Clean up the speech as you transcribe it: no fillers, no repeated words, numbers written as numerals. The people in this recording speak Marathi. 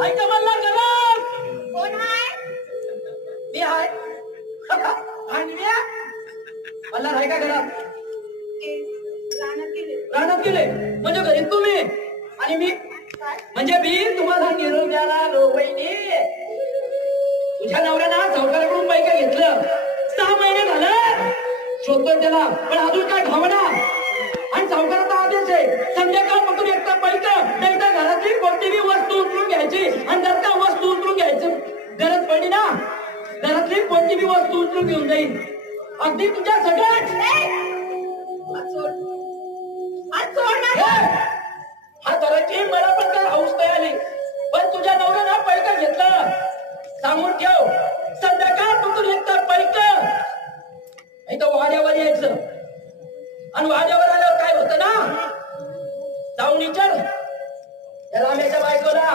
ऐका मल्हार घरात कोण आहे? मी आहे आणि मी मल्हार आहे का घरात? रानात गेले म्हणजे घरी तुम्ही आणि मी म्हणजे मी तुम्हाला निरोप द्यायला आलो. वहिनी तुझ्या नवऱ्यानं सावकाराकडून पैका घेतलं 6 महिने झालं शोधतोय त्याला पण अजून काय घावना आणि सावकाराचा आदेश आहे संध्याकाळपासून एकटा पैका नाही तर घरातली कोणतीही वस्तू उचलून घ्यायची आणि जर का वस्तू उचलून घ्यायचं गरज पडली ना घरातली कोणतीही वस्तू उचलून घेऊन जाईल अगदी तुझ्या सगळ्यात हा करायची मला पण काय हौस नाही आली पण तुझ्या नवऱ्यानं पैका घेतला सांगून ठेव संध्याकाळपासून एकटा पैका नाही तर वाड्यावर यायचं आणि वाड्यावर आल्यावर काय होतं ना जाऊन विचार या रामेच्या बायकोला